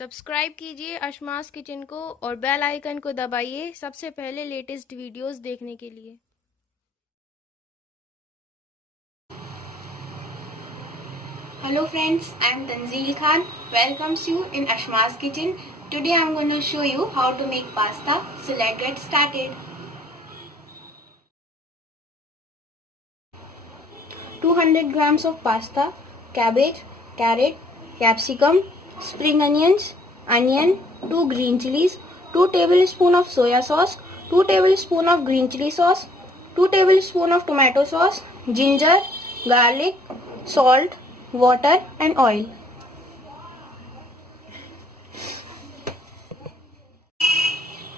Subscribe कीजिए अशमास kitchen को और बेल आइकन को दबाइए सबसे पहले लेटेस्ट वीडियोस देखने के लिए। Hello friends, I am Tanzeel Khan. Welcomes you in Ashma's kitchen. Today I am going to show you how to make pasta. So let's get started. 200 grams of pasta, cabbage, carrot, capsicum, spring onions, onion, 2 green chilies, 2 tablespoons of soya sauce, 2 tablespoons of green chili sauce, 2 tablespoons of tomato sauce, ginger, garlic, salt, water and oil.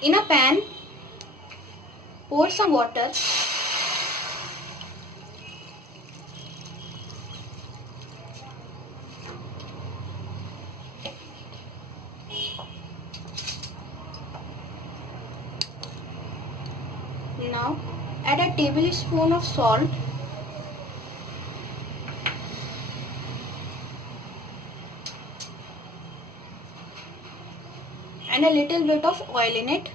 In a pan, pour some water. Now add a tablespoon of salt, and a little bit of oil in it.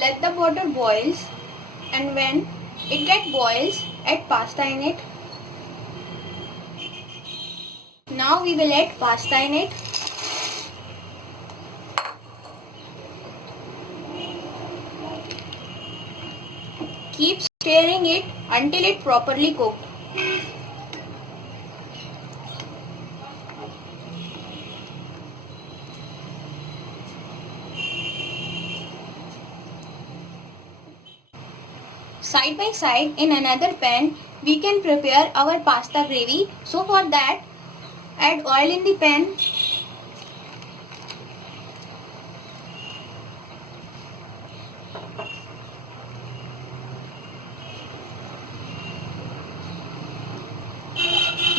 Let the water boils, and when it gets boils, add pasta in it. Now we will add pasta in it. Keep stirring it until it properly cooked. Side by side in another pan we can prepare our pasta gravy. So for that add oil in the pan.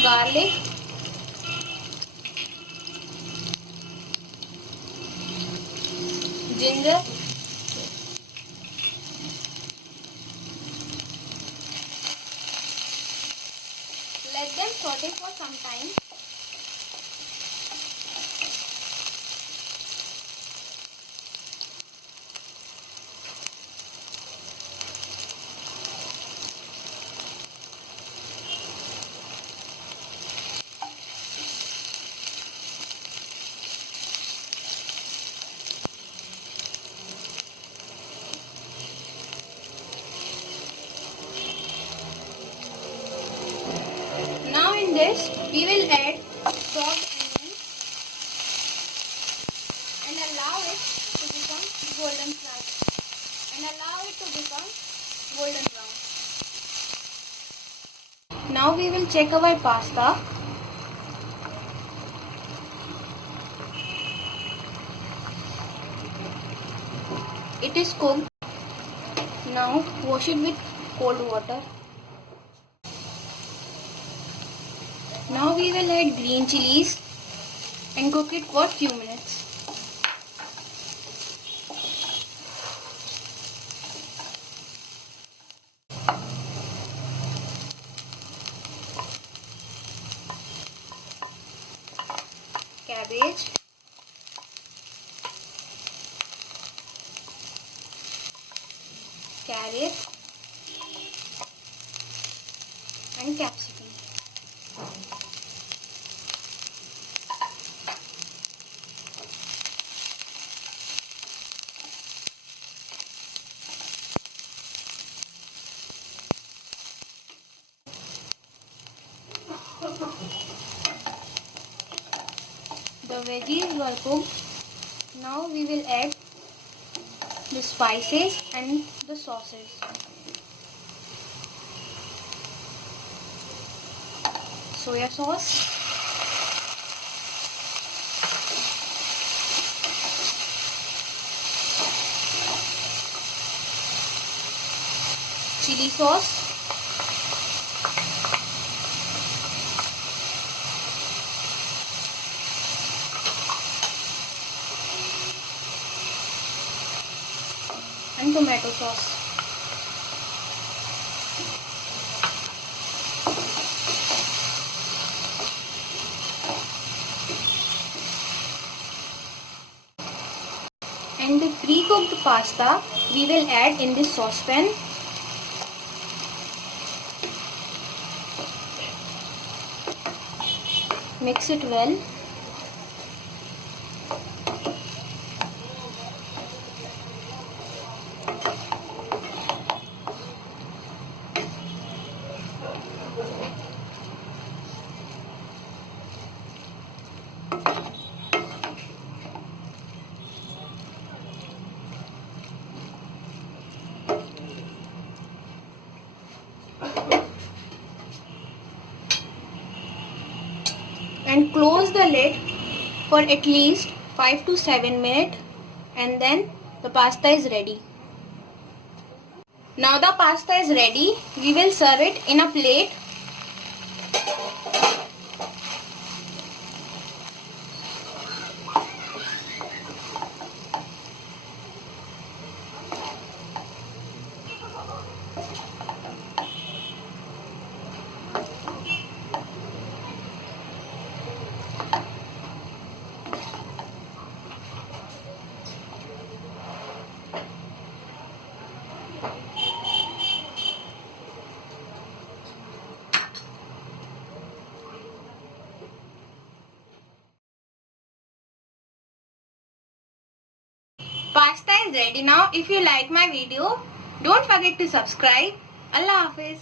Garlic, ginger, let them saute for some time. Now in this we will add chopped onion and allow it to become golden brown. Now we will check our pasta. It is cooked. Now wash it with cold water. Now we will add green chilies and cook it for few minutes. Cabbage, carrot and capsicum. The veggies were cooked. Now we will add the spices and the sauces. Soya sauce, chili sauce, and tomato sauce. the pre-cooked pasta we will add in this saucepan. Mix it well. And close the lid for at least 5 to 7 minutes, and then the pasta is ready. Now the pasta is ready. We will serve it in a plate. Pasta is ready now. If you like my video, don't forget to subscribe. Allah Hafiz.